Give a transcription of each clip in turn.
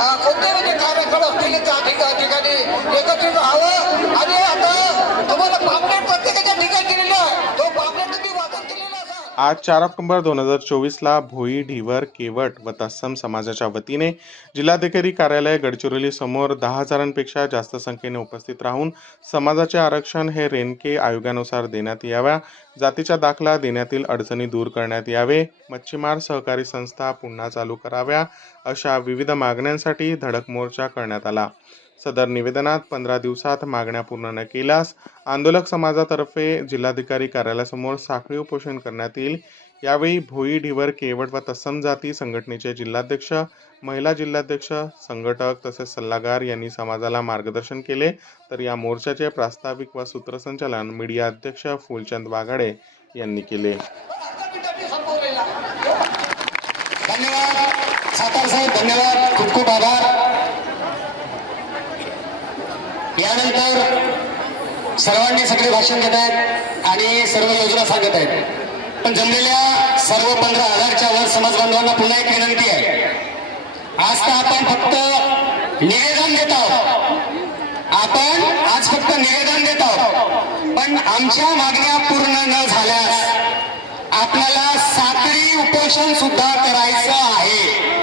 あ、こっち見て आज चार ऑक्टोबर दोन हजार चोवीसला भोई ढिवर केवट व तत्सम समाजाच्या वतीने जिल्हाधिकारी कार्यालय गडचिरोली समोर दहा हजारांपेक्षा जास्त संख्येने उपस्थित राहून समाजाचे आरक्षण हे रेनके आयोगानुसार देण्यात याव्या जातीचा दाखला देण्यातील अडचणी दूर करण्यात यावे मच्छीमार सहकारी संस्था पुन्हा चालू कराव्या अशा विविध मागण्यांसाठी धडक मोर्चा करण्यात आला. सदर निवेदनात पंधरा दिवसात मागण्या पूर्ण न केल्यास आंदोलक समाजातर्फे जिल्हाधिकारी कार्यालयासमोर साखळी उपोषण करण्यात येईल. यावेळी भोई ढिवर केवट व तत्सम जाती संघटनेचे जिल्हाध्यक्ष महिला जिल्हाध्यक्ष संघटक तसेच सल्लागार यांनी समाजाला मार्गदर्शन केले. तर या मोर्चाचे प्रास्ताविक व सूत्रसंचालन मीडिया अध्यक्ष फुलचंद वाघाडे यांनी केले. धन्यवाद. सातार साहेब धन्यवाद. खूप खूप आभार. यानंतर सर्वांनी सगळे भाषण घेत आहेत आणि सर्व योजना सांगत आहेत. पण जमलेल्या सर्व पंधरा हजारच्या वर समाज बांधवांना पुन्हा एक विनंती आहे. आज तर आपण फक्त निवेदन देत आहोत. आपण आज फक्त निवेदन देत आहोत. पण आमच्या मागण्या पूर्ण न झाल्यास आपल्याला साखळी उपोषण सुद्धा करायचं आहे.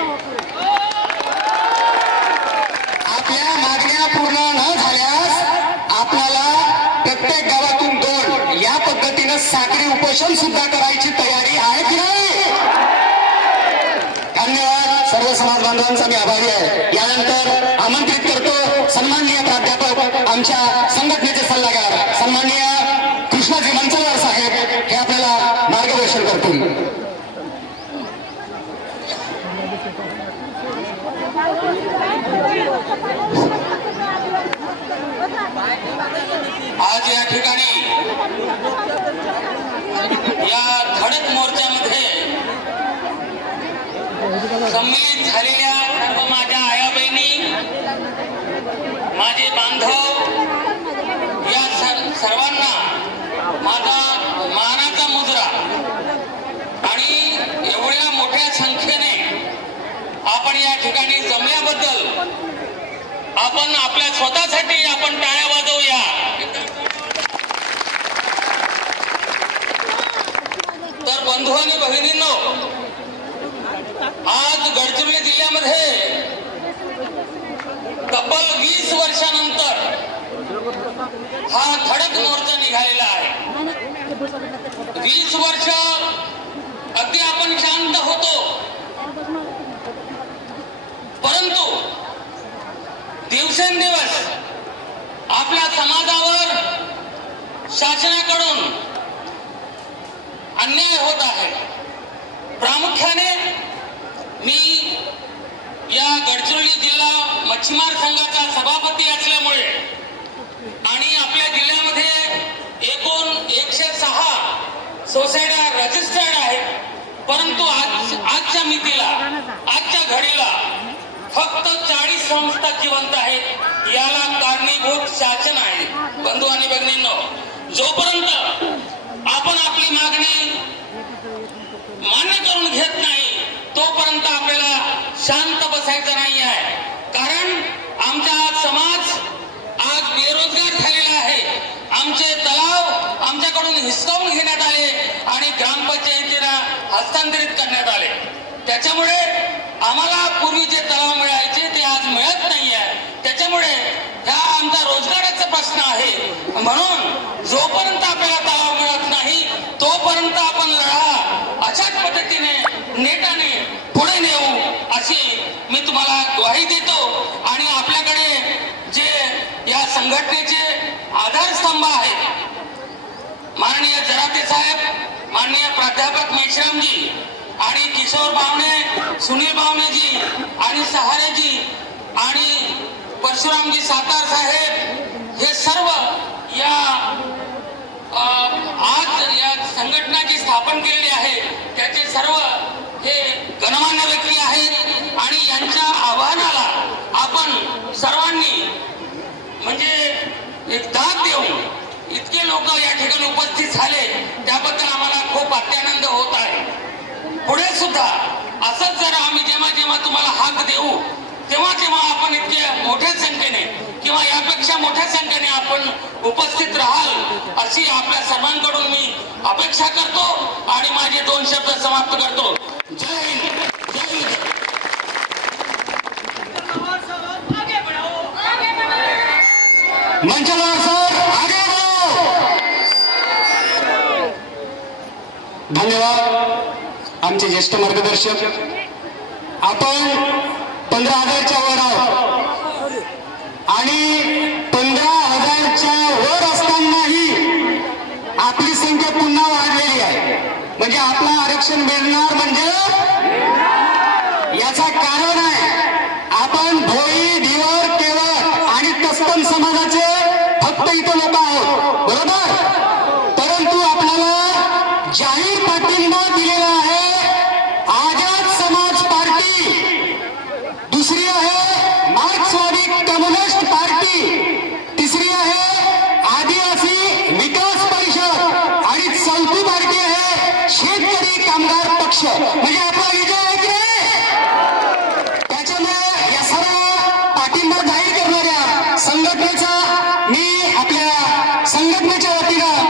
साखळी सुद्धा करायची तयारी आहे की नाही? धन्यवाद सर्व समाज बांधवांचा मी आभारी आहे. यानंतर आमंत्रित करतो सन्माननीय प्राध्यापक आमच्या संघटनेचे सल्लागार सन्माननीय कृष्णाजी मंचलवार साहेब हे आपल्याला मार्गदर्शन करतील. आज या ठिकाणी या धडक मोर्चामध्ये सम्मिलित झालेल्या सर्व माझ्या आया बहिणी माझे बांधव या सर- सर्वांना माझा मानाचा मुजरा आणि एवढ्या मोठ्या संख्येने आपण या ठिकाणी जमल्याबद्दल आपण आपल्या स्वतःसाठी आपण टाळ्या वाजवूया तर बंधू आणि बहिणींनो आज गडचिरोली जिल्ह्यामध्ये तब्बल वीस वर्षानंतर हा खडक मोर्चा निघालेला आहे. वीस वर्ष अगदी आपण शांत होतो. परंतु दिवसेंदिवस आपल्या समाजावर शासनाकडून अन्याय होत आहे. प्रामुख्याने मी या गडचिरोली जिल्हा मच्छीमार संघाचा सभापती असल्यामुळे आणि आपल्या जिल्ह्यामध्ये एकूण एकशे सहा सोसायट्या रजिस्टर्ड आहेत. परंतु आज आजच्या मितीला आजच्या घडीला फक्त चाळीस संस्था जिवंत आहेत. याला कारणीभूत शासन आहे. बंधू आणि भगिनींनो जोपर्यंत आपण आपली मागणी मान्य करून घेत नाही तोपर्यंत आपल्याला शांत बसायचं नाही आहे. कारण आमचा समाज आज बेरोजगार झालेला आहे. आमचे तलाव आमच्याकडून हिसकावून घेण्यात आले आणि ग्रामपंचायतीला हस्तांतरित करण्यात आले. त्याच्यामुळे आम्हाला पूर्वी जे तलाव मिळायचे ते आज मिळत नाही आहे. त्याच्यामुळे हा आमचा रोजगाराचा प्रश्न आहे. म्हणून जोपर्यंत आपल्याला तलाव मिळत नाही तोपर्यंत आपण लढा अशाच पद्धतीने नेटाने पुढे नेऊ अशी मी तुम्हाला ग्वाही देतो. आणि आपल्याकडे जे या संघटनेचे आधारस्तंभ आहेत माननीय जराते साहेब माननीय प्राध्यापक मेश्रामजी आणि किशोर बावणे सुनील बावणेजी आणि सहारेजी आणि परशुरामजी सातार साहेब हे सर्व या अ, आज या संघटना जी स्थापन केलेली आहे त्याचे सर्व हे गणमान्य व्यक्ती आहेत आणि यांच्या आव्हानाला आपण सर्वांनी म्हणजे एक दाद देऊन इतके लोक या ठिकाणी उपस्थित झाले त्याबद्दल आम्हाला खूप अत्यानंद होत आहे. पुढे सुद्धा असंच जर आम्ही जेव्हा जेव्हा तुम्हाला हाक देऊ तेव्हा जेव्हा आपण इतके मोठ्या संख्येने किंवा यापेक्षा मोठ्या संख्येने आपण उपस्थित राहाल अशी आपल्या सर्वांकडून मी अपेक्षा करतो आणि माझे दोन शब्द समाप्त करतो. जय जय हिंद. मंचलवार सर आगे बढ़ो धन्यवाद आमचे ज्येष्ठ मार्गदर्शक. आपण पंधरा हजारच्या वर आहोत. आणि पंधरा हजारच्या वर असतानाही आपली संख्या पुन्हा वाढलेली आहे. म्हणजे आपलं आरक्षण मिळणार म्हणजे याचा कारण आहे. आपण भोई दिवर केवळ आणि तस्तन समाजाचे फक्त इथे लोक आहे बरोबर? परंतु आपल्याला जाहीर पाठिंबा दिलेला संघटनेच्या वतीनं